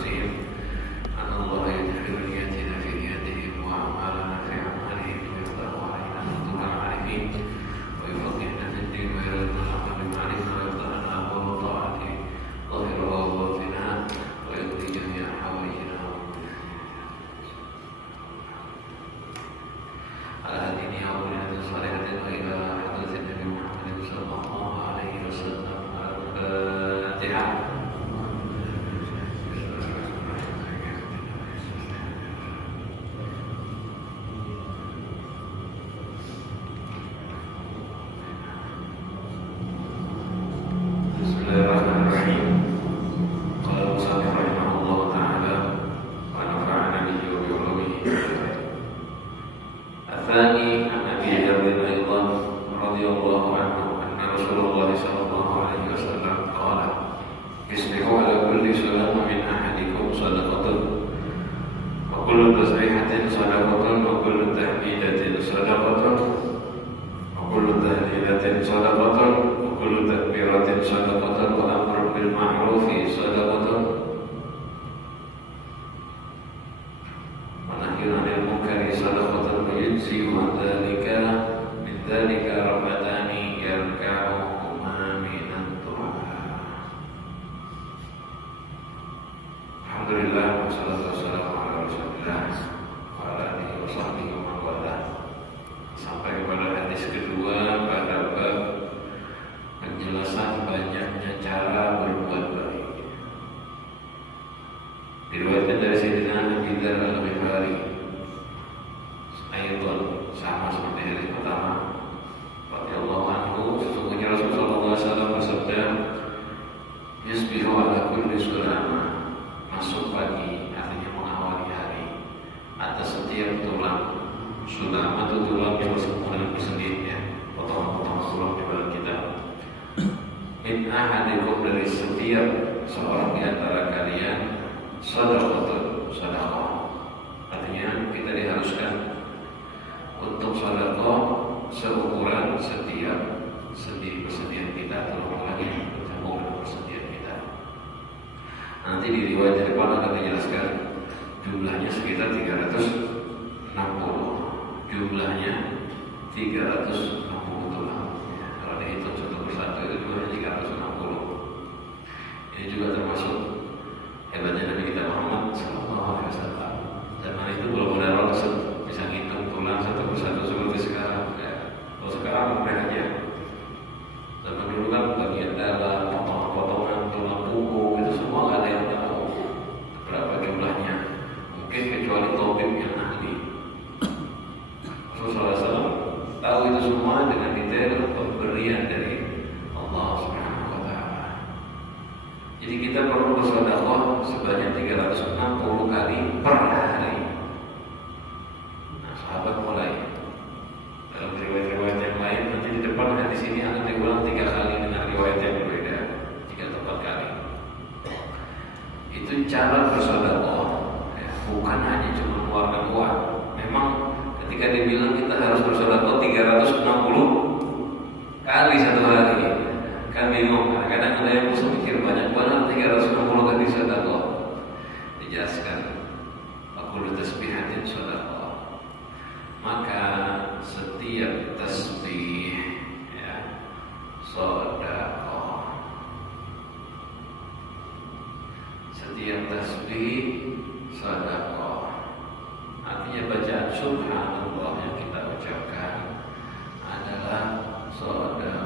أنفسهم أن الله يدخل نياتنا في نياتهم وأعمالنا في أعمالهم ويفتح علينا فتوح العارفين ويفقهنا في الدين ويرزقنا العمل بمعرفة ويفتح لنا أبواب طاعته ظاهرها وباطنها ويقضي جميع حوائجنا على هدينا وبنية صالحة وإلى حضرة النبي محمد صلى الله عليه وسلم. الفاتحة. Bismillahirrahmanirrahim. Qala al-musannif rahimahullah ta'ala wa nafa'ana bihi wa bi ulumihi. Athani an Abi Dharr aidan radhiyallahu anhu anna Rasulullah sallallahu alaihi wasallam qala isbihu ala kulli salamin min ahadikum sadaqatan wa kullu tasbihatin sadaqatan wa kullu tahmidatin sadaqatan wa kullu tahlilatin sadaqatan wa kullu takbiratin sadaqatan wa amrun bil ma'rufi sadaqatan wa nahyun 'anil munkari sadaqatan wa yujzi'u an dhalika min dhalika ramadani yarka'uhuma minan du'a. Alhamdulillah wassalatu wassalamu ala Rasulillah wa ala alihi wa sahbihi wa man wala. Sampai kepada hadis kedua pada bab penjelasan banyaknya cara berbuat baik. Diriwayatkan dari Sayyidina Abi Dzar Al-Ghifari, ayatun sama seperti hadis pertama. Radhiyallahu anhu, sesungguhnya Rasulullah SAW bersabda, yusbihu ala kulli sulama, masuk pagi artinya mengawali hari, atas setiap tulang. Sulama itu tulang yang bersambung dengan persendiannya, potongan-potongan tulang di badan kita. Min ahadikum, dari setiap seorang di antara kalian, sadaqatun, sadaqah. Artinya kita diharuskan untuk sedekah seukuran setiap persendian kita, terutama lagi bercampur dengan persendian kita. Nanti di riwayat dari depan akan dijelaskan jumlahnya sekitar 360. Jumlahnya 360 tulang. Kalau dihitung satu persatu itu jumlahnya 360. Ini juga termasuk hebatnya Nabi kita Muhammad sallallahu alaihi wasallam. Zaman itu belum ada ronsen bisa ngitung tulang satu persatu seperti sekarang. Kalau sekarang mudah aja. Zaman dulu kan bagian dalam, potongan-potongan tulang punggung itu semua nggak ada yang tahu berapa jumlahnya. Mungkin kecuali tabib yang ahli. Rasulullah SAW tahu itu semua dengan detail pemberian dari Allah Subhanahu wa Ta'ala. Jadi kita perlu bersedekah sebanyak 360 kali per hari. Nah, sahabat mulai dalam riwayat-riwayat yang lain, nanti di depan hadis ini akan diulang 3 kali dengan riwayat yang berbeda, 3 atau 4 kali. Itu cara bersedekah, ya, bukan hanya cuma mengeluarkan uang. Memang ketika dibilang kita harus bersedekah 360 kali satu hari, kan bingung. Kadang ada yang bisa mikir banyak banget 360 kali sedekah. Dijelaskan aqulu tasbihatin sedekah. Maka setiap tasbih, ya, sedekah. Setiap tasbih sedekah. Artinya bacaan subhanallah yang kita ucapkan adalah sedekah.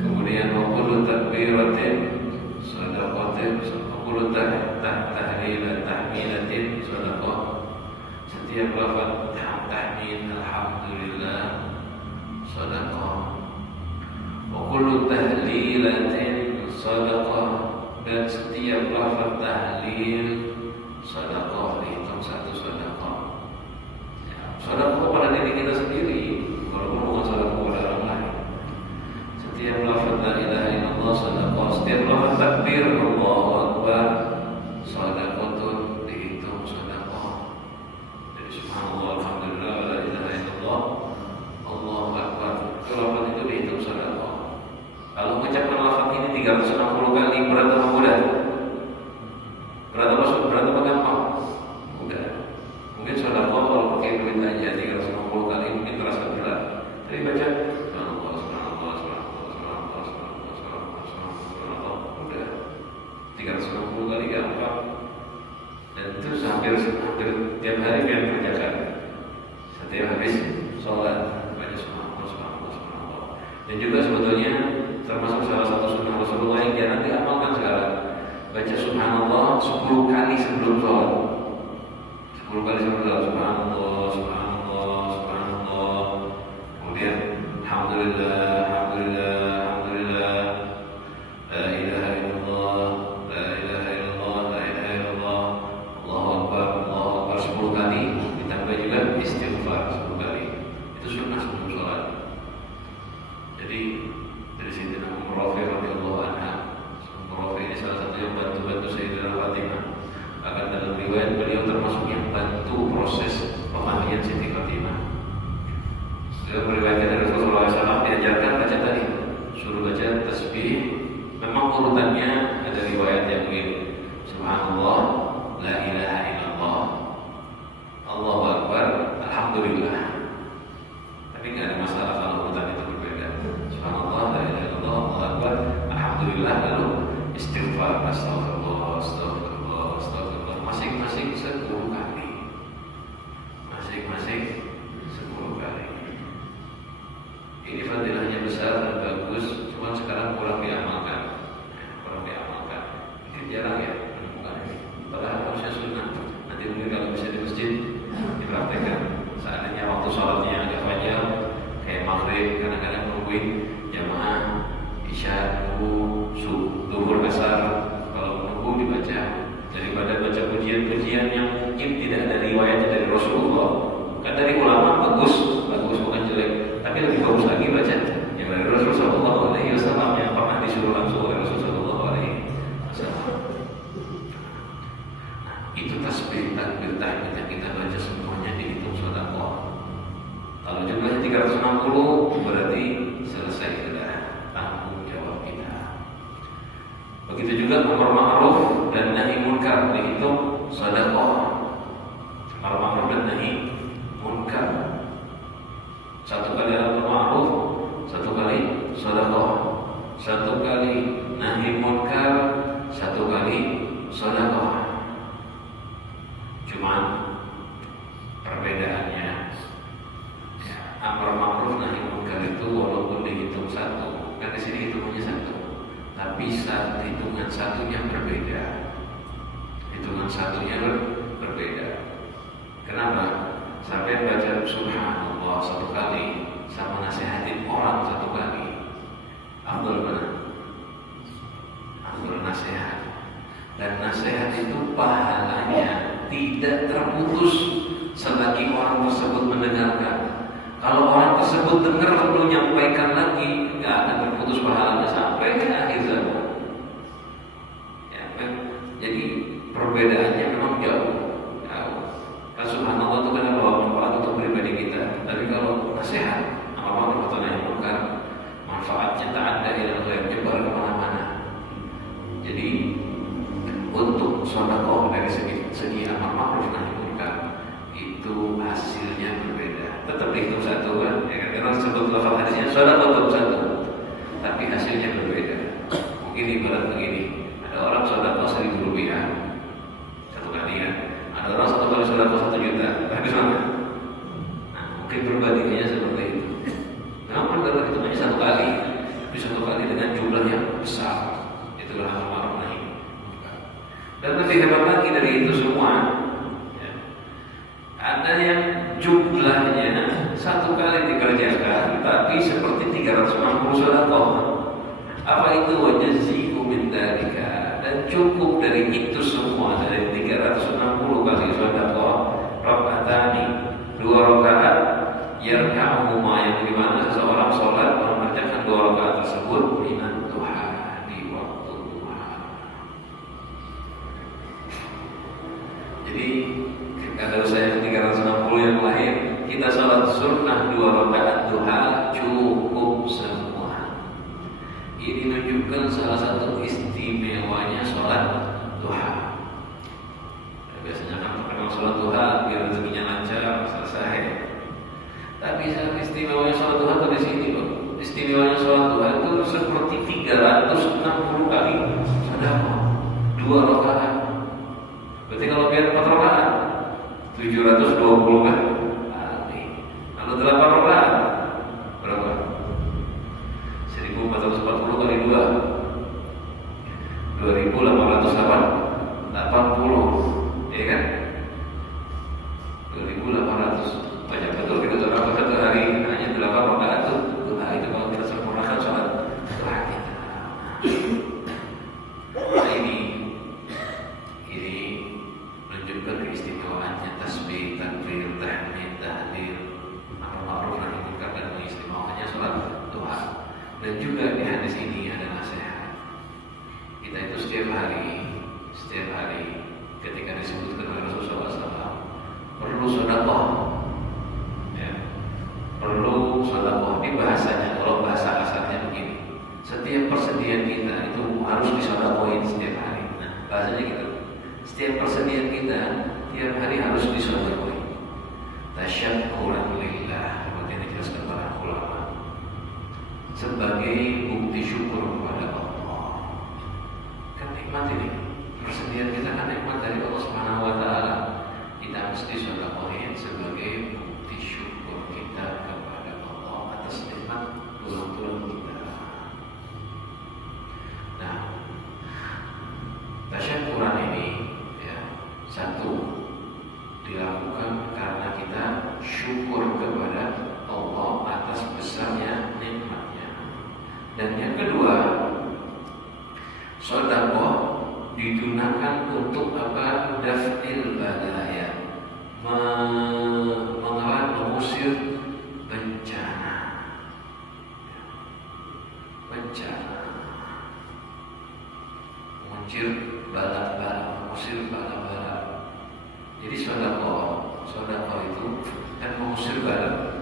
Kemudian waqulu takbiratin sedaqatin, waqulu tahlilan tahmilatin sedekah. Setiap lafaz tahmid alhamdulillah sedekah. Waqulu tahlilatin sedekah, dan setiap lafaz tahlil sedekah, dihitung satu sedekah. Ya, sedekah pada diri kita sendiri, kalau bukan sedekah pada orang lain. Setiap lafaz la ilaha illallah sedekah, setiap lafaz takbir Allahu akbar sedekah, dihitung sedekah. Jadi subhanallah alhamdulillah la ilaha illallah Allahu akbar, itu lafaz itu dihitung sedekah. Kalau mengucapkan lafaz ini 360 kali berat apa mudah? Berat apa gampang? Mudah. Mungkin sedekah kalau pakai duit aja 350 kali mungkin terasa berat. Tapi baca subhanallah, subhanallah, subhanallah, subhanallah, subhanallah, subhanallah, subhanallah, mudah. 360 kali gampang. Dan itu hampir tiap hari biar kerjakan. Setiap habis sholat baca subhanallah, subhanallah, subhanallah. Dan juga sebetulnya termasuk salah satu sunnah Rasulullah yang jarang diamalkan sekarang. Baca subhanallah 10 kali sebelum sholat. 10 kali sebelum sholat. Subhanallah, subhanallah, subhanallah. Kemudian alhamdulillah, alhamdulillah, alhamdulillah. La ilaha illallah, la ilaha illallah, la ilaha illallah. Allahu akbar, Allahu akbar 10 kali. Ditambah juga istighfar 10 kali. Itu sunnah sebelum sholat. Jadi dari sini Ummu Rafi radhiyallahu anha. Ummu Rafi ini salah satu yang bantu Sayyidah Fatimah. Akan dalam riwayat beliau termasuk yang bantu proses pemandian Siti Fatimah. Beliau meriwayatkan dari Rasulullah SAW diajarkan baca tadi, suruh baca tasbih. Memang urutannya ada riwayat yang mirip. Subhanallah, la ilaha illallah, Allahu akbar, alhamdulillah. Tapi nggak ada masalah kalau urutan itu berbeda. Subhanallah, la ilaha illallah, Allahu akbar, alhamdulillah, lalu istighfar, astagfirullah, astagfirullah, astagfirullah. Masing-masing 10 kali. Masing-masing 10 kali. Ini fadilahnya besar dan bagus, cuma sekarang kurang diamalkan. Kurang diamalkan. Mungkin jarang ya menemukan ini. Padahal harusnya sunnah. Nanti mungkin kalau bisa di masjid dipraktekkan. Seandainya waktu sholatnya agak panjang, kayak maghrib, kadang-kadang nungguin jamaah isya, zuhur, asar. Kalau menunggu dibaca, daripada baca pujian-pujian yang mungkin tidak ada riwayatnya dari Rasulullah. Kan dari ulama bagus bukan jelek, tapi lebih bagus lagi baca yang dari Rasulullah SAW yang pernah disuruh langsung oleh Rasulullah SAW. Itu tasbih, takbir, tahmid yang kita baca semuanya dihitung sedekah. Kalau jumlahnya 360 berarti selesai sudah tanggung jawab kita. Begitu juga amar ma'ruf dan nahi munkar dihitung sedekah. Amar ma'ruf dan nahi munkar. Satu kali amar ma'ruf, satu kali sedekah. Satu kali nahi munkar, satu kali sedekah. Cuman perbedaannya ya, amar ma'ruf nahi munkar itu walaupun dihitung satu, kan di sini hitungannya satu, tapi saat hitungan satunya berbeda. Hitungan satunya berbeda. Kenapa? Sampai baca subhanallah satu kali sama nasihatin orang satu kali. Afdal mana? Afdal nasihat. Dan nasihat itu pahalanya tidak terputus selagi orang tersebut mendengarkan. Kalau orang tersebut dengar lalu menyampaikan lagi, nggak akan terputus pahalanya sampai ke akhir zaman. Ya, kan? Jadi perbedaannya memang jauh. Kan subhanallah itu kan bawa manfaat untuk pribadi kita. Tapi kalau nasihat, apa perbuatan yang bukan manfaatnya tak ada yang menyebar kemana-mana. Jadi untuk sedekah dari segi amar ma'ruf nahi munkar itu hasilnya berbeda. Tetap dihitung satu kan? Ya, karena sebut lafaz hadisnya sedekah tetap satu, tapi hasilnya berbeda. Mungkin ibarat begini, ada orang sedekah 1.000 rupiah satu kali ya. Ada orang satu kali sedekah 1 juta, habis mana? Nah, mungkin perbandingannya seperti itu. Kenapa? Karena hitungannya satu kali, tapi satu kali dengan jumlah yang besar. Itulah amar ma'ruf nahi. Dan lebih hebat lagi dari itu semua ya, ada yang jumlahnya satu kali dikerjakan tapi seperti 360 sedekah. Apa itu wajazihu min dzalika? Dan cukup dari itu semua, dari 360 kali sedekah rakaatani, 2 rakaat yarka'uhuma, yang dimana seseorang sholat mengerjakan 2 rakaat tersebut minan duha, di waktu duha. Jadi kalau saya 360 yang lain, kita sholat sunnah 2 rakaat duha cukup semua. Ini menunjukkan salah satu istimewanya sholat duha. Biasanya kan terkenal sholat duha biar rezekinya lancar, selesai. Tapi istimewanya sholat duha itu di sini, Pak. Istimewanya sholat duha itu seperti 360 kali sedekah 2 rakaat. Berarti kalau biar 4 rakaat 720 kan? Kalau 8 rakaat berapa? 1440 kali 2 2880, ya kan? 2800. Banyak betul kita sholat satu hari hanya 8 rakaat tuh. Nah, itu kalau kita sempurnakan sholat duha kita. Nah, ini menunjukkan keistimewaannya tasbih, takbir, tahmid, tahlil, amar ma'ruf nahi munkar, dan mengistimewakannya sholat duha. Dan juga di hadis ini ada nasihat. Kita itu setiap hari ketika disebutkan oleh Rasulullah SAW perlu sedekah, ya, perlu sedekah. Ini bahasanya, kalau bahasa kasarnya begini, setiap persediaan kita itu harus disedekahin setiap hari. Nah, bahasanya gitu. Setiap persediaan kita tiap hari harus disedekahin. Tasyakkuran lillah, seperti yang dijelaskan para ulama, sebagai bukti syukur kepada Allah. Kan nikmat ini, persediaan kita kan nikmat dari Allah Subhanahu wa taala. Kita mesti sedekahin sebagai bukti syukur kita kepada Allah atas nikmat tulang-tulang kita. Nah, tasyakkuran ini, ya, satu, dilakukan karena kita syukur kepada Allah atas besarnya nikmatnya. Dan yang kedua, sedekah digunakan untuk apa? Daf'il balaya, mengusir bencana. Mengusir bala-bala. Jadi sedekah itu kan mengusir bala.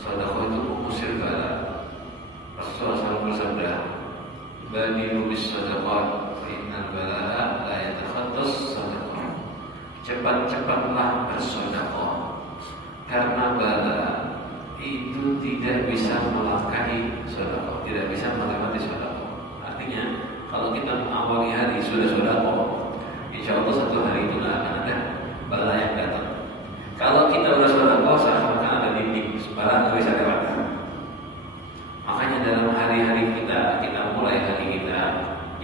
Sedekah itu mengusir bala. Rasulullah SAW bersabda, "Badiru bis-shadaqat, fa innal balaa la yatakhattas sadaqah." Cepat-cepatlah bersedekah, karena bala itu tidak bisa melangkahi sedekah, tidak bisa melewati sedekah. Artinya, kalau kita mengawali hari sudah sedekah, insya Allah satu hari itu tidak akan ada bala yang datang. Kalau kita sudah sedekah, seakan-akan ada dinding, bala tidak bisa lewat. Makanya dalam hari-hari kita mulai hari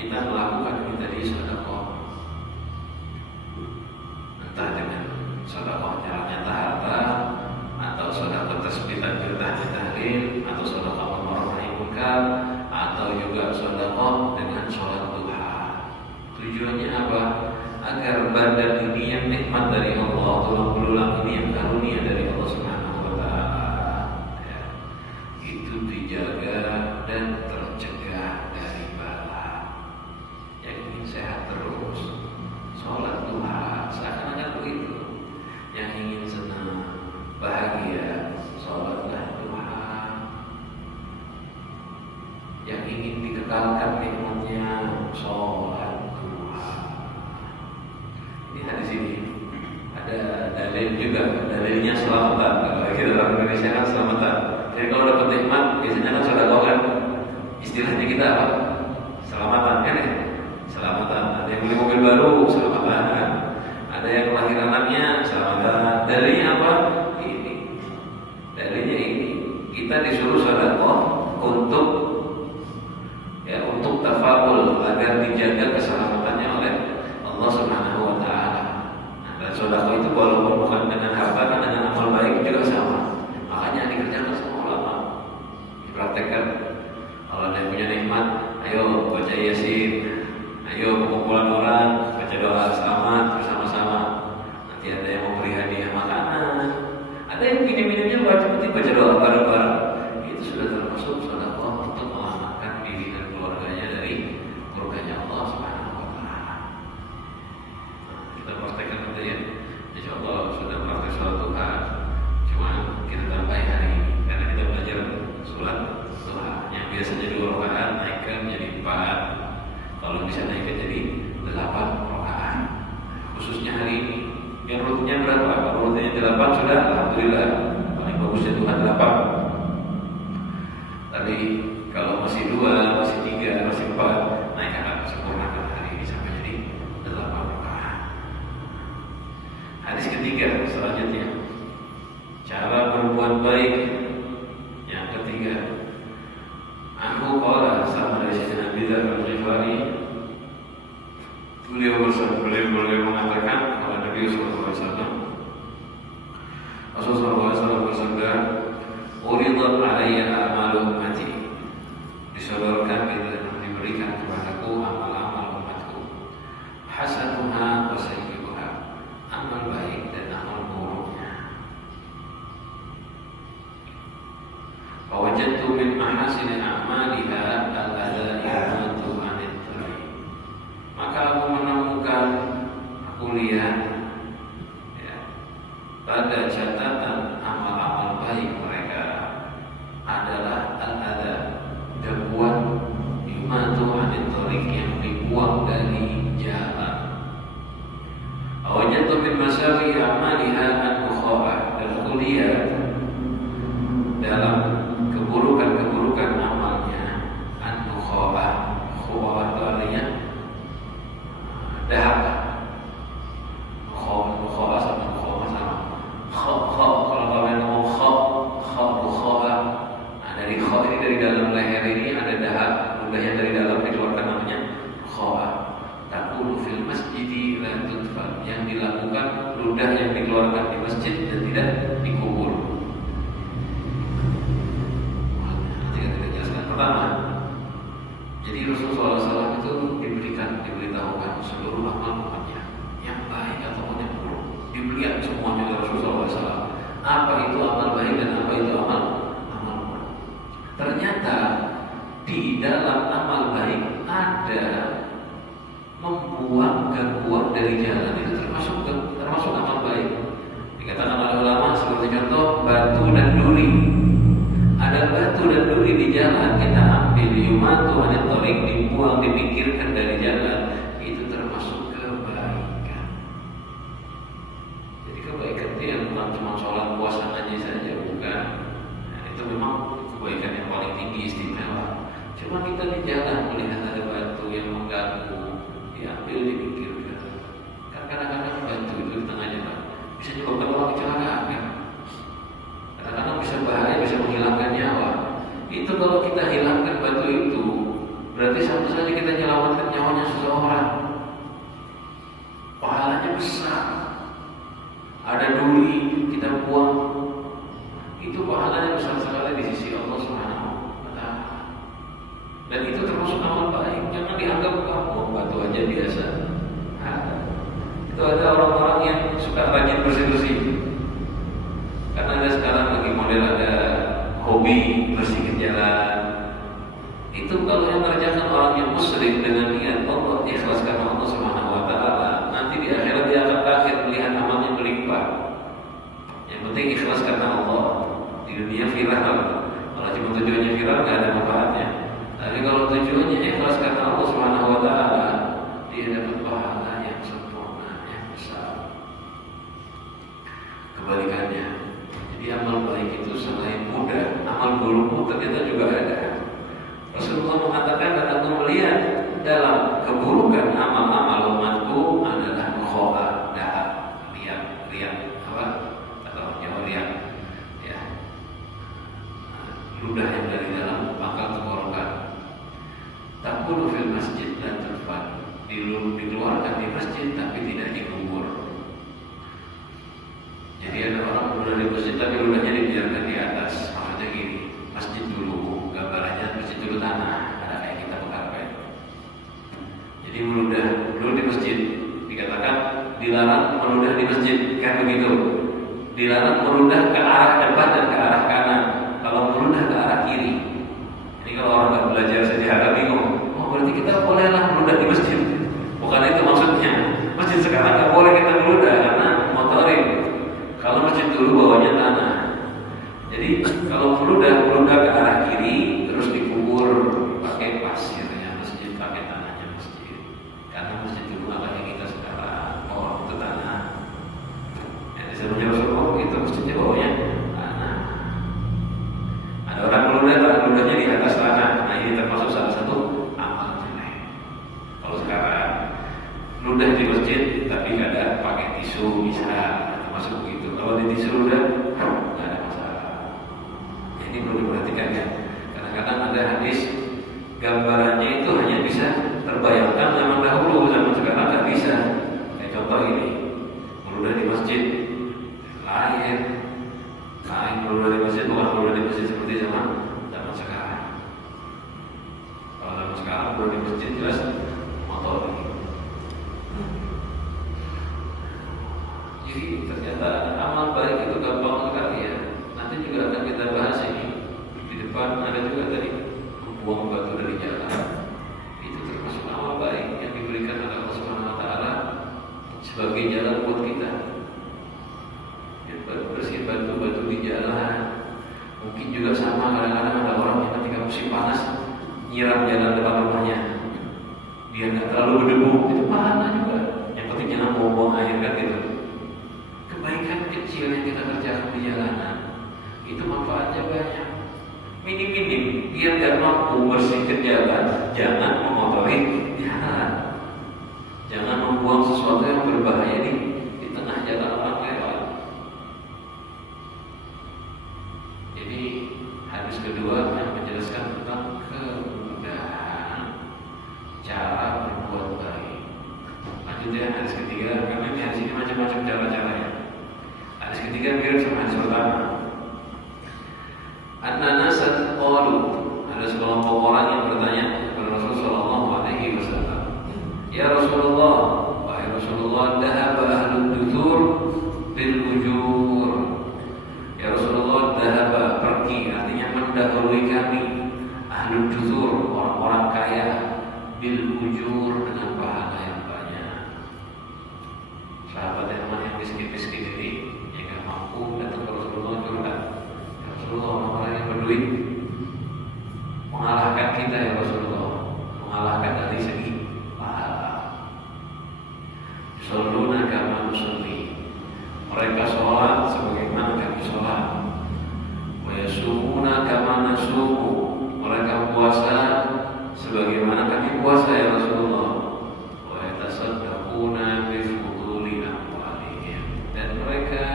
kita melakukan ini tadi sedekah. Entah dengan sedekah nyata harta, atau sedekah tasbih, takbir, tahmid, tahlil, atau sedekah amar ma'ruf nahi munkar, atau juga sedekah dengan sholat duha. Tujuannya apa? Agar badan ini yang nikmat dari Allah, tulang belulang ini yang karunia dari Allah Subhanahu wa taala, ya, itu dijaga dan tercegah dari bala. Yang ingin sehat terus, sholat duha, seakan-akan begitu. Yang ingin senang, bahagia, sholatlah duha. Yang ingin dikekalkan nikmatnya, sholat duha. Ini hadis ini ada dalil juga, dalilnya selamatan. Kalau kita dalam Indonesia kan selamatan. Jadi kalau dapat nikmat, biasanya kan sedekah kan. Istilahnya kita apa? Selamatan kan ya? Selamatan. Ada yang beli mobil baru, selamatan. Ada yang lahir anaknya, selamatan. Dalilnya apa? Ini. Dalilnya ini. Kita disuruh sedekah untuk tafaul, agar dijaga keselamatannya oleh Allah Subhanahu wa taala. Nah, dan sedekah itu walaupun bukan dengan harta, kan dengan amal baik juga sama. Makanya dikerjakan sama ulama. Dipraktekkan. Kalau ada yang punya nikmat, ayo baca Yasin, ayo kumpulan orang baca doa selamat bersama-sama. Nanti ada yang mau beri hadiah makanan, ada yang minum-minumnya baca doa bareng-bareng. Itu sudah termasuk sedekah untuk menyelamatkan diri dan keluarganya dari murkanya Allah Subhanahu wa taala. Kita praktekkan nanti ya. Insyaallah sudah praktek sholat duha. Cuma kita tambah hari ini karena kita belajar sholat duha yang biasanya 2 Kalau rutinnya 8 sudah, alhamdulillah. Paling bagusnya Tuhan 8. Tapi kalau masih 2, masih 3, masih 4, naikkan sempurnakan hari ini sampai jadi 8 rakaat. Hadis ketiga selanjutnya, cara berbuat baik yang ketiga. Aku qala, sama dari Sayyidina Abi Dzar Al-Ghifari, beliau mengatakan kepada Nabi sallallahu alaihi wasallam, Rasulullah SAW bersabda, "Uridat alayya a'malu ummati." Disodorkan, diberikan kepadaku amal-amal umatku. Hasanuha wa sayyi'uha. Amal baik dan amal buruknya. Wa wajadtu min mahasini a'maliha al-adha'iyatu anit tariq. Maka aku menemukan, aku lihat pada catatan amal-amal baik mereka adalah al-adha, gangguan yumatu anit tariq, yang dibuang dari jalan. Awajatu min masawi amaliha an-nukhawah, dan aku lihat dalam keburukan-keburukan amalnya an-nukhawah. Nukhawah itu artinya dahak. Nukhawah sama nukhawah sama. Kalau kalian ngomong nukhawah, dari ini dari dalam leher ini ada dahak, ludahnya dari dalam dikeluarkan, namanya nukhawah. Taqulu fil masjidi la tudfan, yang dilakukan ludah yang dikeluarkan di masjid dan tidak dikubur. Nanti kita jelaskan. Pertama, jadi Rasulullah SAW itu diberitahukan seluruh amal umatnya, yang baik ataupun yang buruk, dilihat semuanya oleh Rasulullah SAW. Apa itu amal baik dan apa itu amal buruk. Ternyata di dalam amal baik ada membuang gangguan dari jalan, itu termasuk amal baik. Dikatakan oleh ulama seperti contoh batu dan duri. Ada batu dan duri di jalan, kita ambil yumatu anit tariq, dibuang, dipikirkan dari jalan, itu termasuk kebaikan. Jadi kebaikan itu yang bukan cuma sholat, puasa, ngaji saja, bukan. Nah, itu memang kebaikan yang paling tinggi, istimewa. Cuma kita di jalan melihat ada batu yang mengganggu, diambil, dipikirkan. Kan kadang-kadang batu itu di tengah jalan bisa menyebabkan orang kecelakaan, kan? Kadang-kadang bisa bahaya, bisa menghilangkan nyawa. Itu kalau kita hilangkan batu itu, berarti sama saja kita menyelamatkan nyawanya seseorang. Pahalanya besar. Ada duri kita buang, itu pahalanya besar sekali di sisi Allah Subhanahu wa Ta'ala. Dan itu termasuk amal baik. Jangan dianggap batu aja biasa. Itu ada orang-orang yang suka rajin bersih-bersih. Karena ada sekarang lagi model ada hobi bersihin jalan. Itu kalau yang mengerjakan orang yang musyrik dengan niat Allah, ikhlas karena Allah Subhanahu wa Ta'ala, nanti di akhirat dia akan kaget melihat amalnya berlimpah. Yang penting ikhlas karena Allah. Di dunia viral. Kalau cuma tujuannya viral nggak ada manfaatnya. Tapi kalau tujuannya ikhlas karena Allah Subhanahu wa Ta'ala, dia dapat pahala yang sempurna, yang besar. Kebalikannya, jadi amal baik itu selain mudah, amal buruk pun ternyata juga ada. Rasulullah mengatakan, dan aku melihat dalam keburukan amal-amal umatku adalah nukhawah, dahak, riak, apa? Atau nyawa riak, ya, ludah yang dari dalam pangkal tenggorokan. Takulu fil masjid dan tudfan, dikeluarkan di masjid tapi tidak dikubur. Jadi ada orang ludah di masjid tapi ludahnya dibiarkan di atas. Maksudnya gini, masjid dulu, gambarannya masjid dulu tanah, ada kayak kita karpet. Jadi meludah dulu di masjid, dikatakan dilarang meludah di masjid, kan begitu. Dilarang meludah ke arah depan dan ke arah kanan. Kalau meludah ke arah kiri. Ini kalau orang nggak belajar sejarah bingung. Oh berarti kita bolehlah meludah di masjid. Bukan itu maksudnya. Masjid sekarang nggak boleh kita meludah karena motorin. Kalau masjid dulu bawahnya tanah. Jadi kalau meludah ke arah kiri, terus dikubur pakai pasirnya masjid, pakai tanahnya masjid. Karena masjid dulu nggak kayak kita sekarang. Oh itu tanah. Yang disebutnya hadis, gambarannya itu hanya bisa terbayangkan zaman dahulu, zaman sekarang nggak bisa. Kayak contoh ini, meludah di masjid, lain meludah di masjid, bukan meludah di masjid seperti zaman sekarang. Kalau zaman sekarang meludah di masjid jelas motor. Jadi ternyata amal baik itu gampang sekali ya. Nanti juga akan kita bahas ini di depan. Ada juga tadi membuang batu dari jalan. Itu termasuk amal baik yang diberikan oleh Allah Subhanahu Wa Taala sebagai jalan buat kita. Bersih batu-batu di jalan. Mungkin juga sama kadang-kadang ada orang yang ketika musim panas nyiram jalan depan rumahnya. Dia nggak terlalu berdebu, itu pahala juga. Yang penting jangan buang-buang air kan gitu. Kebaikan kecil yang kita kerjakan di jalanan itu manfaatnya banyak. Minim-minim, biar nggak mampu bersihkan jalan, jangan mengotori jalan. Jangan membuang sesuatu yang berbahaya di tengah jalan orang lewat. Jadi hadis kedua yang menjelaskan tentang kemudahan cara berbuat baik. Lanjutnya hadis ketiga, karena ini hadis ini macam-macam cara-caranya. Hadis ketiga mirip sama hadis pertama. An-nasan qalu, ada sekelompok orang yang bertanya kepada Rasulullah sallallahu alaihi wasallam, "Ya Rasulullah, wahai Rasulullah, dhahaba ahlud duthur bil ujur." Ya Rasulullah, dhahaba pergi, artinya mendahului kami, ahlud duthur, orang-orang kaya, bil ujur, dengan pahala yang banyak. Sahabat yang miskin-miskin ini yang gak mampu datang ke Rasulullah curhat. Ya Rasulullah, orang-orang yang berduit mengalahkan kita ya Rasulullah, mengalahkan dari segi pahala. Yusalluna kama nusalli, mereka sholat sebagaimana kami sholat. Wa yasumuna kama nasumu, mereka puasa sebagaimana kami puasa ya Rasulullah. Wa yatasaddaquna bi fuduli amwalihim, dan mereka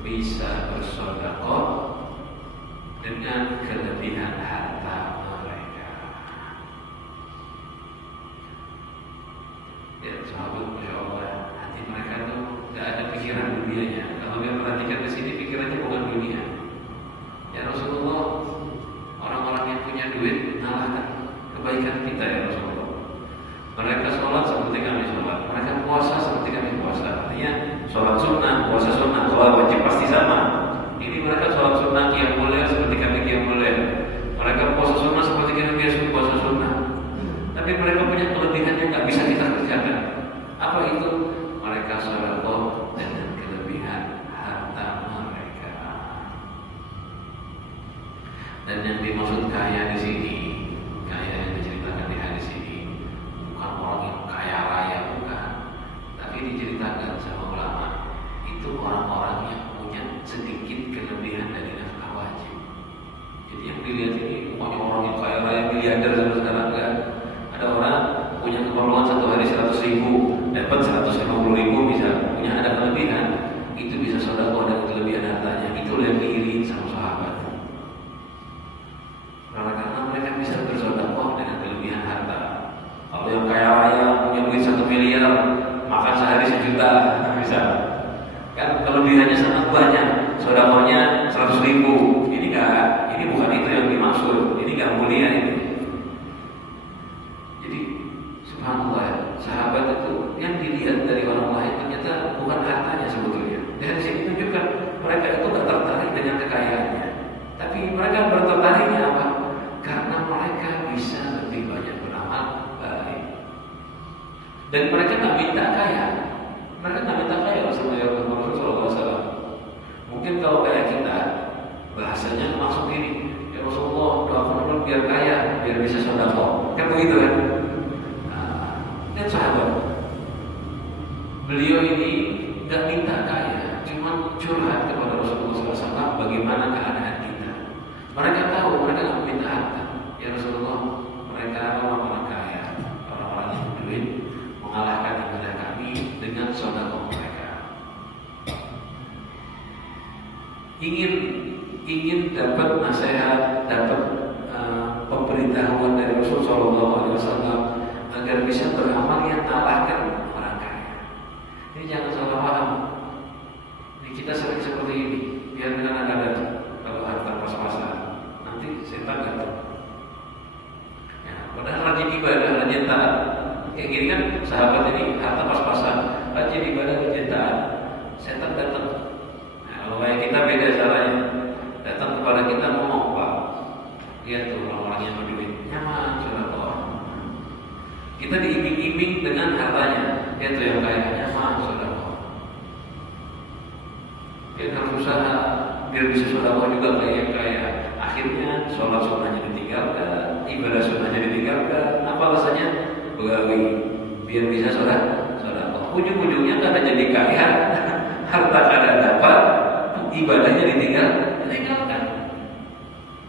bisa bersedekah dengan kelebihan harta mereka. Ya sahabat, masya Allah, hati mereka itu tidak ada pikiran dunianya. Kalau dia perhatikan di sini, pikirannya bukan dunia. Ya Rasulullah, orang-orang yang punya duit mengalahkan kebaikan kita ya Rasulullah. Mereka sholat seperti kami sholat, mereka puasa seperti kami puasa. Artinya sholat sunnah, puasa sunnah, sholat wajib pasti sama. Ini mereka sholat sunnah qiyamul lail seperti kami qiyamul lail. Mereka puasa sunnah seperti kami biasa puasa sunnah. Tapi mereka punya kelebihan yang nggak bisa kita kerjakan. Apa itu? Mereka sedekah dengan kelebihan harta mereka. Dan yang dimaksud kaya di sini, kaya yang diceritakan di hadis ini, bukan orang yang kaya raya, bukan. Tapi diceritakan sama ulama, itu orang-orang yang punya sedikit kelebihan dari nafkah wajib. Jadi yang dilihat ini pokoknya orang yang kaya raya miliarder sampai sekarang enggak. Ada orang punya keperluan satu hari 100.000, dapat 150.000 bisa, punya ada kelebihan, itu bisa sedekah dengan kelebihan hartanya. Itu yang diiring sama sahabat. Karena mereka bisa bersedekah dengan kelebihan harta. Kalau yang kaya raya punya duit 1 miliar, makan sehari 1 juta, bisa. Kan kelebihannya sangat banyak, sedekahnya 100.000. Ini enggak, ini bukan itu yang dimaksud. Ini enggak mulia ini. Jadi subhanallah, sahabat itu yang dilihat dari orang lain ternyata bukan hartanya sebetulnya. Dari sini tunjukkan mereka itu enggak tertarik dengan kekayaannya. Tapi mereka bertertariknya apa? Karena mereka bisa lebih banyak beramal baik. Dan mereka nggak minta kaya. Mereka nggak minta kaya sama Rasulullah SAW. Mungkin kalau kayak kita, bahasanya langsung gini, ya Rasulullah, doakan biar kaya, biar bisa sedekah. Kan begitu kan? Lihat sahabat, beliau ini nggak minta kaya, cuma curhat kepada Rasulullah SAW bagaimana keadaan kita. Mereka tahu, mereka nggak minta harta. Ya Rasulullah, mereka orang-orang kaya, orang-orang yang berduit, mengalahkan ibadah kami dengan sedekah mereka. Ingin dapat nasihat, dapat pemberitahuan dari Rasul Shallallahu Alaihi Wasallam agar bisa beramal yang mengalahkan orang kaya. Ini jangan salah paham. Ini kita sering seperti ini. Biar kadang-kadang kalau harta pas-pasan, nanti setan datang. Ya, padahal rajin ibadah, rajin taat. Kayak gini kan sahabat ini harta pas-pasan, rajin ibadah, rajin taat. Setan datang. Nah, kalau kayak kita beda caranya. Datang kepada kita ngomong, Pak, lihat tuh orang-orang yang berduit nyaman, saudara. Kita diiming-iming dengan hartanya, lihat tuh yang kaya nyaman, saudara. Kita harus usaha biar bisa saudara juga kayak yang kaya. Akhirnya sholat sunnahnya ditinggalkan, ibadah sunnahnya ditinggalkan. Apa alasannya? Begawi, biar bisa saudara. Ujung-ujungnya karena jadi kaya, harta kada dapat, ibadahnya ditinggalkan.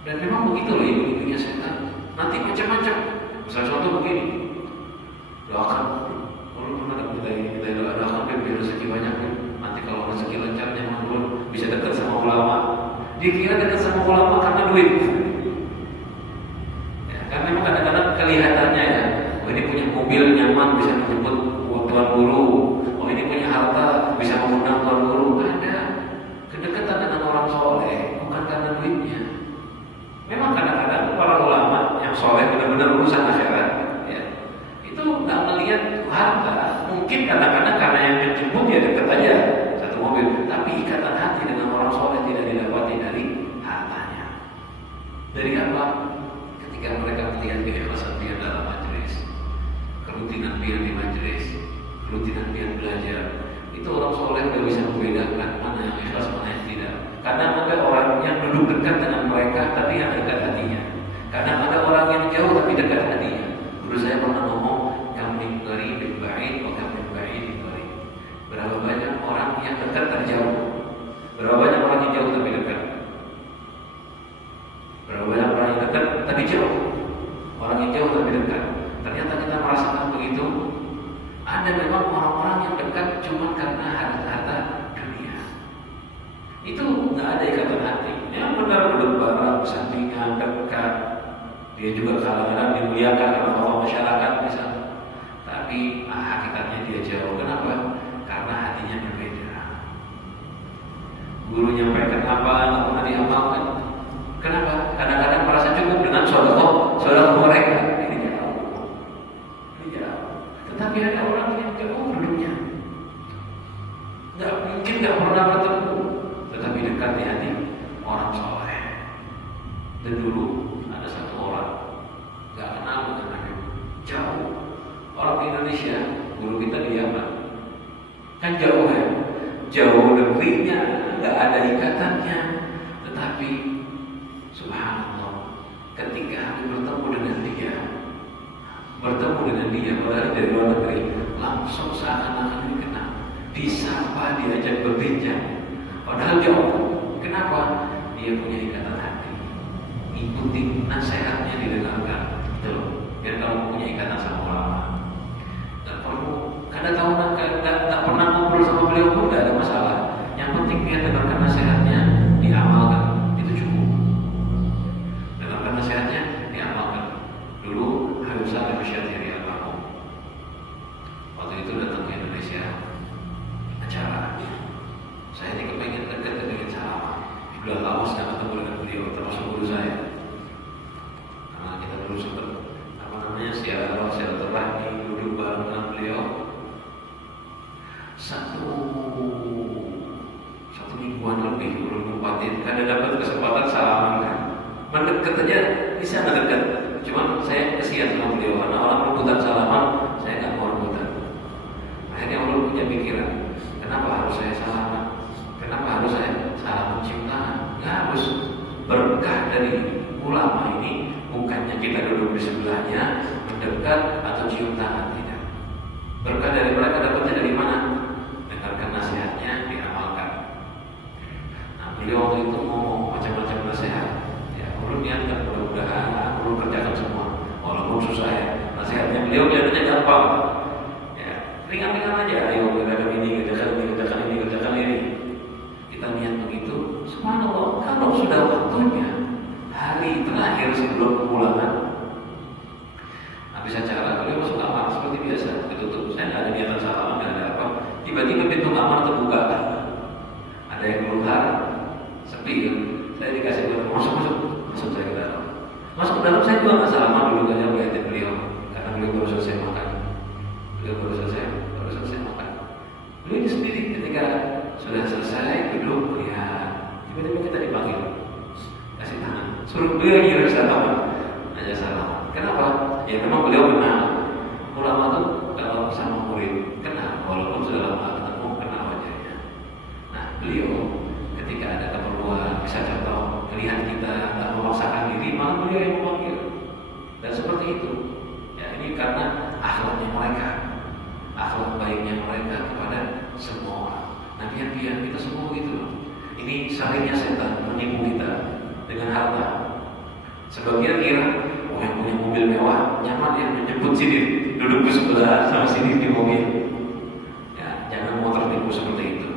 Dan memang begitu loh ibu-ibunya setan. Nanti macam-macam. Misalnya contoh begini, doakan. Kalau pernah kita doakan biar rezeki banyak. Nanti kalau rezeki lancar nyaman dulu, bisa dekat sama ulama. Dia kira dekat sama ulama karena duit. Ya, kan memang kadang-kadang kelihatannya ya, oh ini punya mobil nyaman bisa menjemput tuan guru. Oh ini punya harta bisa mengundang tuan guru. Ada kedekatan dengan orang soleh bukan karena duitnya. Memang kadang-kadang para ulama yang soleh benar-benar urusan akhirat, ya, itu nggak melihat harta. Mungkin kadang-kadang karena yang menjemput ya dekat aja satu mobil, tapi ikatan hati dengan orang soleh tidak didapati dari hartanya. Dari apa? Ketika mereka melihat keikhlasan dia dalam majelis, kerutinan dia di majelis, kerutinan dia belajar, itu orang soleh nggak bisa membedakan mana yang ikhlas mana yang tidak. Kadang ada orang yang duduk dekat dengan mereka tapi yang dekat hatinya. Kadang ada orang yang jauh tapi dekat hatinya. Guru saya pernah ngomong, "Kam min qaribin ba'id wa kam min ba'idin qarib." Berapa banyak orang yang dekat dan jauh. Berapa banyak orang yang jauh tapi dekat. Berapa banyak orang yang dekat tapi jauh. Orang yang jauh tapi dekat. Ternyata kita merasakan begitu. Ada memang orang-orang yang dekat cuma karena harta dunia. Itu nggak ada ikatan hati. Yang benar duduk bareng, sampingan, dekat. Dia juga kadang-kadang dimuliakan oleh orang masyarakat misalnya. Tapi hakikatnya dia jauh. Kenapa? Karena hatinya berbeda. Guru nyampaikan apa nggak pernah diamalkan. Kenapa? Kadang-kadang merasa cukup dengan saudara mereka. Ini jauh. Tetapi ada orang yang jauh duduknya. Mungkin nggak pernah bertemu. Tetapi dekat di hati orang soleh. Dan dulu ada satu orang nggak kenal dengan Nabi, jauh. Orang di Indonesia, guru kita di Yaman, kan jauh ya, jauh negerinya, nggak ada ikatannya. Tetapi subhanallah, ketika aku bertemu dengan dia padahal dari luar negeri, langsung seakan-akan dikenal, disapa, diajak berbincang. Padahal jauh. Kenapa? Dia punya ikatan hati. Ikuti nasihatnya didengarkan. Gitu. Biar kamu punya ikatan sama ulama. Gak perlu. Karena kamu nggak pernah ngobrol sama beliau pun gak ada masalah. Yang penting dia dengarkan nasihatnya, diamalkan. Itu cukup. Dengarkan nasihatnya, diamalkan. Dulu Habib Salim Syadhiri almarhum. Waktu itu datang ke Indonesia acara. Saya ini kepengen dekat dengan sahabat. Sudah lama sudah ketemu dengan beliau, termasuk guru saya. Karena kita dulu sempat silaturahmi duduk bareng dengan beliau. Satu mingguan lebih belum kumpatin. Karena dapat kesempatan salaman kan. Mendekat aja bisa mendekat. Cuman saya kesian sama beliau karena orang rebutan salaman, saya nggak mau rebutan. Akhirnya Allah punya pikiran, kenapa harus saya salaman? Kenapa harus saya salaman cium tangan? Nggak harus. Berkah dari ulama ini bukannya kita duduk di sebelahnya, mendekat atau cium tangan, tidak. Berkah dari mereka dapatnya dari mana? Dengarkan nasihatnya, diamalkan. Nah, beliau waktu itu ngomong macam-macam nasihat. Ya, perlu niatkan, mudah-mudahan perlu kerjakan semua. Walaupun susah ya. Nasihatnya beliau kelihatannya gampang. Ya, ringan-ringan aja. Ayo kerjakan ini, kerjakan ini. Kita niat begitu. Subhanallah, kalau sudah waktunya, hari hari terakhir sebelum kepulangan, habis acara beliau masuk kamar seperti biasa, ditutup. Saya nggak ada niatan salaman, nggak ada apa. Tiba-tiba pintu kamar terbuka, ada yang keluar, sepi. Saya dikasih masuk saya ke dalam. Masuk ke dalam, saya juga nggak salaman dulu, kan yang melihatin beliau, karena beliau baru selesai makan. Beliau baru selesai makan. Beliau ini sendiri ketika sudah selesai duduk, lihat. Tiba-tiba kita dipanggil, kasih tangan, suruh beliau ngirim salaman, aja salam. Kenapa? Ya memang beliau kenal. Ulama tuh kalau sama murid kenal, walaupun sudah lama ketemu, kenal wajahnya. Nah, beliau ketika ada keperluan, bisa contoh melihat kita tak memaksakan diri, malah beliau yang memanggil. Dan seperti itu. Ya, ini karena akhlaknya mereka, akhlak baiknya mereka kepada semua orang. Nah, biar kita semua begitu loh. Ini salahnya setan menipu kita dengan harta. Sebagian kira, yang punya mobil mewah, nyaman ya, menjemput sini, duduk di sebelah sama sini di mobil. Ya, jangan mau tertipu seperti itu.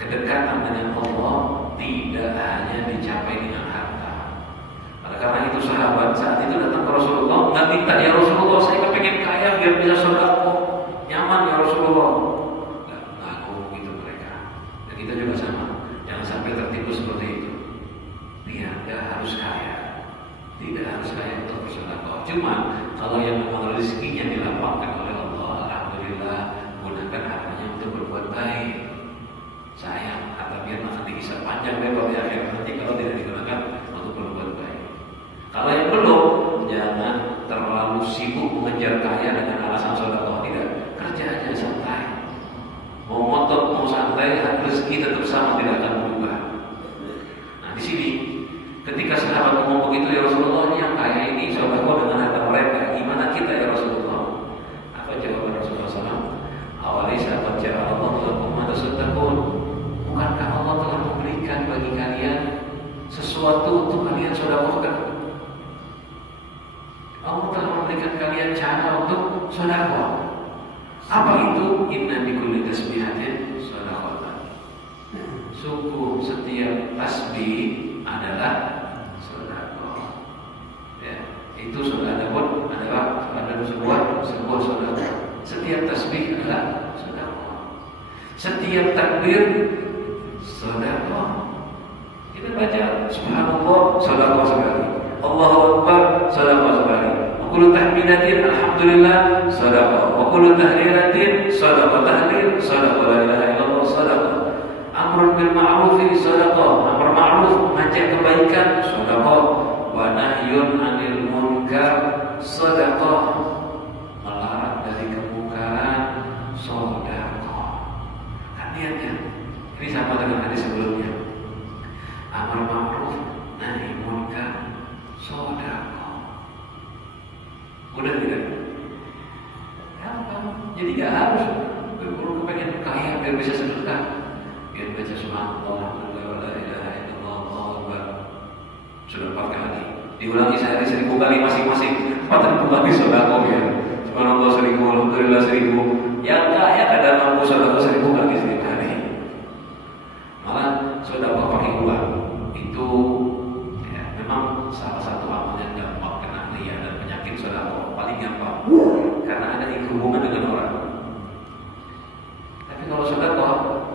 Kedekatan dengan Allah tidak hanya dicapai dengan harta. Oleh karena itu sahabat saat itu datang ke Rasulullah, nggak minta, ya Rasulullah, saya kepengen kaya biar bisa sedekah, nyaman ya Rasulullah. Nggak gitu mereka. Dan kita juga sama, jangan sampai tertipu seperti itu. Tidak harus kaya. Tidak harus kaya untuk bersedekah. Cuma kalau yang memang rezekinya dilapangkan oleh Allah, alhamdulillah, gunakan hartanya untuk berbuat baik. Sayang, harta biar nanti bisa panjang lebar di akhir nanti kalau tidak digunakan untuk berbuat baik. Kalau yang belum, jangan terlalu sibuk mengejar kaya dengan alasan sedekah. Tidak, kerja aja santai. Mau ngotot, mau santai, rezeki tetap sama, tidak akan berubah. Nah, di sini ketika sahabat ngomong begitu, ya Rasulullah, ini yang kaya ini sedekah dengan harta mereka, gimana kita ya Rasulullah? Apa jawaban Rasulullah SAW? Awalaysa qad ja'ala Allahu lakum ma tasaddaqun. Bukankah Allah telah memberikan bagi kalian sesuatu untuk kalian sedekahkan? Allah telah memberikan kalian cara untuk sedekah. Apa itu? Inna bikulli tasbihatin shadaqatan. Sungguh setiap tasbih adalah sedekah. Ya, itu sedekah pun adalah sebuah sedekah. Setiap tasbih adalah sedekah. Setiap takbir sedekah. Kita baca subhanallah sedekah sekali. Allahu akbar sedekah sekali. Wa kullu tahmidatin alhamdulillah sedekah. Wa kullu tahlilatin sedekah, tahlil sedekah, la ilaha illallah sedekah. Amrun bil ma'ruf sedekah, amar ma'ruf mengajak kebaikan sedekah, wa nahyun 'anil munkar sedekah, melarang dari kemungkaran sedekah. Kan lihat ya, ini sama dengan hadis sebelumnya. Amar ma'ruf nahi munkar sedekah. Mudah tidak? Gampang. Jadi gak harus kalau kepengen kaya biar bisa sedekah, biar baca subhanallah alhamdulillah la ilaha illallah Allahu akbar sudah 4 kali, diulangi sehari 1000 kali masing-masing, 4000 kali sedekah ya. Subhanallah 1000, alhamdulillah 1000. Yang kaya kadang mampu sedekah 1000 kali setiap hari. Malah sedekah pakai uang itu ya, memang salah satu amal yang gampang kena ria dan penyakit sedekah paling gampang karena ada hubungan dengan orang. Tapi kalau sedekah,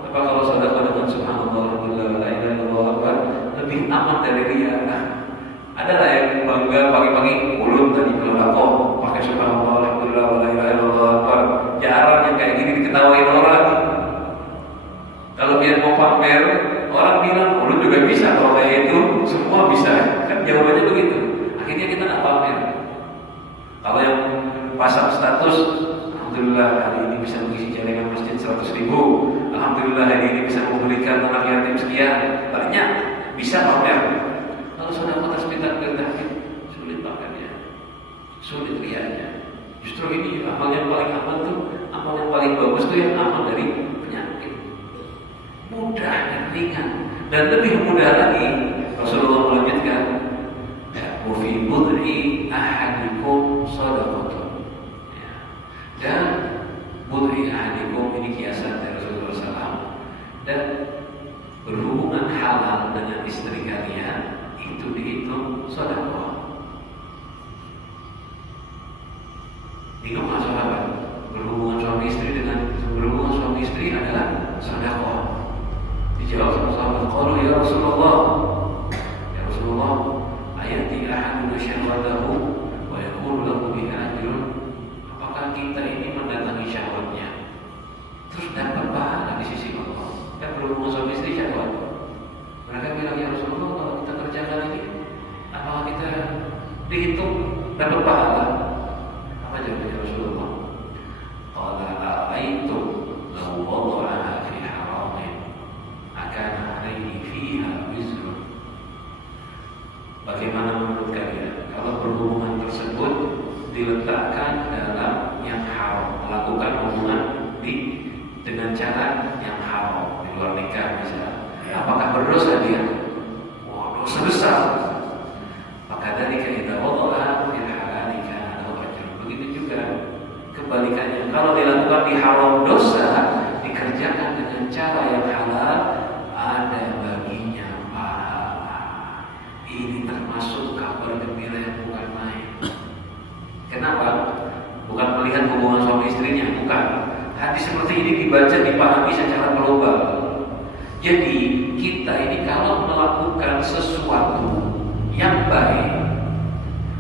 kalau sedekah dengan subhanallah alhamdulillah la ilaha illallah akbar, lebih aman dari ria. Ada lah yang bangga pagi-pagi mulut tadi kalau aku pakai subhanallah alhamdulillah la ilaha illallah akbar, jarang yang kayak gini diketawain orang. Kalau dia mau pamer, orang bilang mulut juga bisa, kalau kayak itu semua bisa. Kan jawabannya begitu. Akhirnya kita nggak pamer. Kalau yang pasang status, alhamdulillah hari ini bisa mengisi jaringan masjid 100.000, alhamdulillah hari ini bisa memberikan anak yatim sekian, banyak bisa pamer. Kalau sudah tasbih takbir tahmid, sulit pamernya, sulit riaknya. Justru ini amal yang paling aman tuh, amal yang paling bagus tuh yang aman dari penyakit, mudah dan ringan, dan lebih mudah lagi. Rasulullah melanjutkan, wa fi bud'i ahadikum shadaqatun. Dan bud'i ahadikum ini kiasan dari Rasulullah SAW. Dan berhubungan halal dengan istri kalian itu itu dihitung sedekah. Bingung nggak sahabat? Berhubungan suami istri adalah sedekah. Dijawab sama sahabat, qalu ya Rasulullah, ayati ahaduna syahwatahu wa yakunu lahu biha ajrun. Apakah kita ini mendatangi syahwatnya terus dapat pahala di sisi Allah? Kan berhubungan suami istri syahwat. Mereka bilang, ya Rasulullah, kalau kita kerjakan ini, apakah kita dihitung dapat pahala? Apa jawabnya Rasulullah? Qala a'aitum law wada'aha fi haramin akana alaihi fiha wizrun. Bagaimana menurut kalian kalau berhubungan tersebut diletakkan dalam yang haram, melakukan hubungan dengan cara yang haram, di luar nikah misalnya, apakah berdosa dia? Wah, dosa besar. Maka dari kita Allah fil halal kana lahu ajrun. Begitu juga kebalikannya, kalau dilakukan di haram dosa, dikerjakan dengan cara yang halal, ada baginya pahala. Ini termasuk kabar gembira yang bukan main. Kenapa? Bukan melihat hubungan suami istrinya, bukan. Hadis seperti ini dibaca, dipahami secara global. Jadi kita ini kalau melakukan sesuatu yang baik,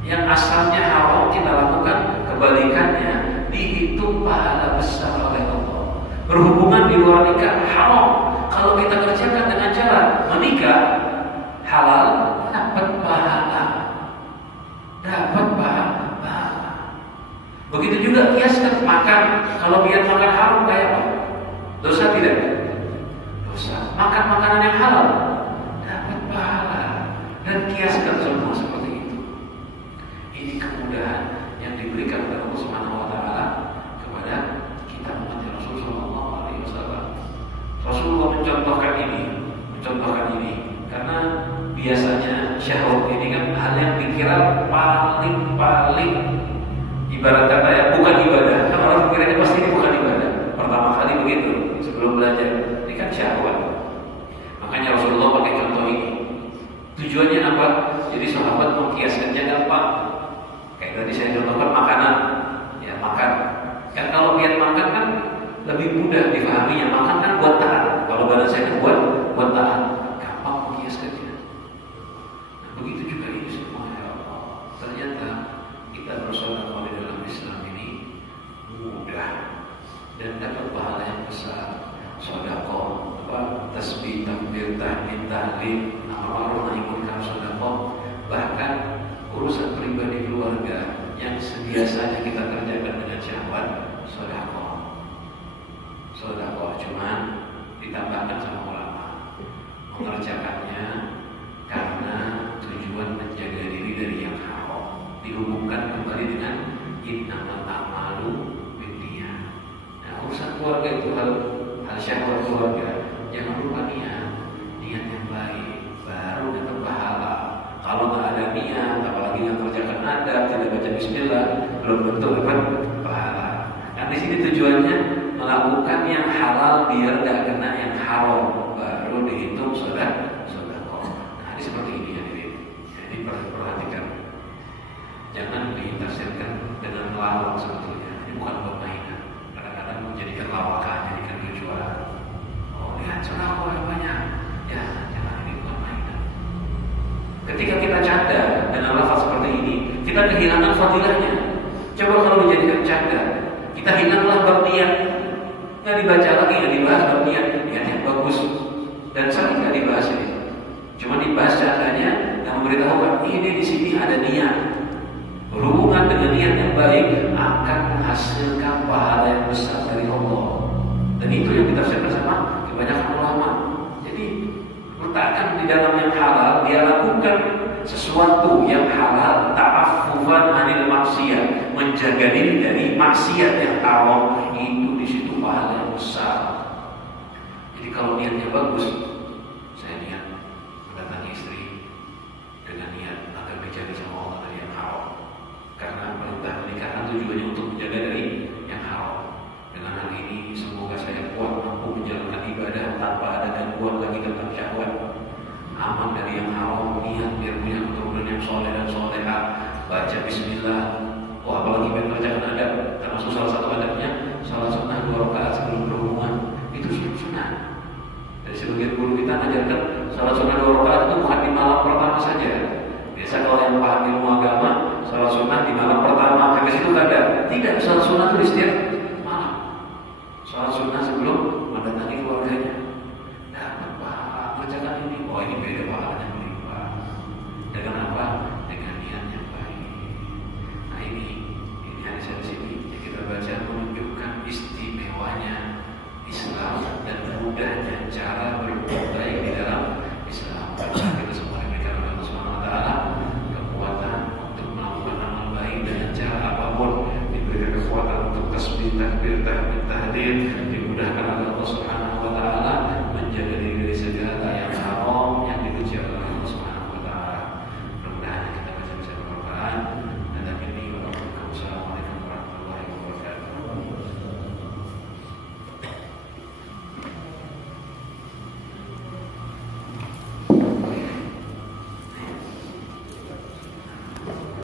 yang asalnya haram kita lakukan, kebalikannya dihitung pahala besar oleh Allah. Berhubungan di luar nikah haram, kalau kita kerjakan dengan cara menikah halal, dapat pahala. Begitu juga kiaskan makan. Kalau biar makan haram kayak apa? Dosa tidak? Dosa. Makan makanan yang halal dapat pahala. Dan kiaskan semua seperti itu. Ini kemudahan yang diberikan oleh Allah Subhanahu wa taala kepada kita umat Rasul sallallahu alaihi wasallam. Rasulullah mencontohkan ini karena biasanya syahwat ini kan hal yang dikira paling ibarat kata ya, bukan ibadah. Kan orang pikirnya pasti ini bukan ibadah. Pertama kali begitu sebelum belajar, ini kan syahwat. Makanya Rasulullah pakai contoh ini. Tujuannya apa? Jadi sahabat mengkiaskannya gampang. Kayak tadi saya contohkan makanan, ya makan. Kan kalau niat makan kan lebih mudah dipahaminya. Makan kan buat tahan. Kalau badan saya kan buat tahan. Gampang mengkiaskannya. Nah, begitu juga ini semua ya Allah. Ternyata kita bersedekah di dalam Islam ini mudah dan dapat pahala yang besar. Sedekah, tasbih, takbir, tahmid, tahlil, amar ma'ruf nahi munkar, sedekah, bahkan urusan pribadi keluarga yang biasanya kita kerjakan dengan syahwat, sedekah cuman ditambahkan sama ulama mengerjakannya karena tujuan menjaga diri dari yang haram, dihubungkan kembali dengan innamal a'malu binniyat. Nah, urusan keluarga itu hal syahwat keluarga, jangan lupa niat yang baik, baru dapat pahala. Kalau nggak ada niat, apalagi yang kerjakan adab, tidak baca bismillah, belum tentu dapat pahala. Nah, di sini tujuannya melakukan yang halal biar nggak kena yang haram, baru dihitung sedekah. Nah, ini seperti ini ya, jadi perhatikan. Jangan ditafsirkan dengan lawak sebetulnya. Ini bukan buat mainan. Kadang-kadang menjadikan lawakan, jadikan tujuan. Oh, lihat sedekah yang banyak. Ya, jangan, ini bukan mainan. Ketika kita canda dengan lafaz seperti ini, kita kehilangan fadilahnya. Coba kalau dijadikan canda, kita hilanglah bab niat. Nggak dibaca lagi, nggak dibahas bab niat yang bagus. Dan sering nggak dibahas ini. Cuma dibahas candanya yang memberitahukan ini di sini ada niat. Berhubungan dengan niat yang baik akan menghasilkan pahala yang besar dari Allah. Dan itu yang ditafsirkan sama kebanyakan ulama. Jadi letakkan di dalam yang halal, dia lakukan sesuatu yang halal, ta'affufan anil maksiat, menjaga diri dari maksiat yang haram, itu di situ pahala yang besar. Jadi kalau niatnya bagus, saya niat mendatangi istri dengan niat agar menjaga sama Allah dari yang haram. Karena perintah pernikahan tujuannya untuk menjaga dari yang haram. Dengan hal ini semoga saya kuat mampu menjalankan ibadah tanpa ada gangguan lagi tentang syahwat, aman dari yang haram, niat biar punya keturunan yang soleh dan soleha, baca bismillah. Oh, apalagi mengerjakan adab, termasuk salah satu adabnya salat sunnah 2 rakaat sebelum berhubungan. Itu sunnah. Dari sebagian guru kita mengajarkan salat sunnah 2 rakaat itu bukan di malam pertama saja. Biasa kalau yang paham ilmu agama, salat sunnah di malam pertama, ke situ ada. Tidak, salat sunnah itu di setiap malam. Salat sunnah sebelum mendatangi keluarganya. Dapat pahala kerjakan ini. Oh, ini beda pahalanya berlimpah. Dengan apa? Dengan niat yang baik. Nah, ini hadis di sini yang kita baca menunjukkan istimewanya Islam dan mudahnya cara berbuat baik di dalam Islam. Kita semua diberikan oleh Allah Subhanahu wa taala kekuatan untuk melakukan amal baik dengan cara apapun, diberikan kekuatan untuk tasbih, takbir, tahmid, tahlil, dimudahkan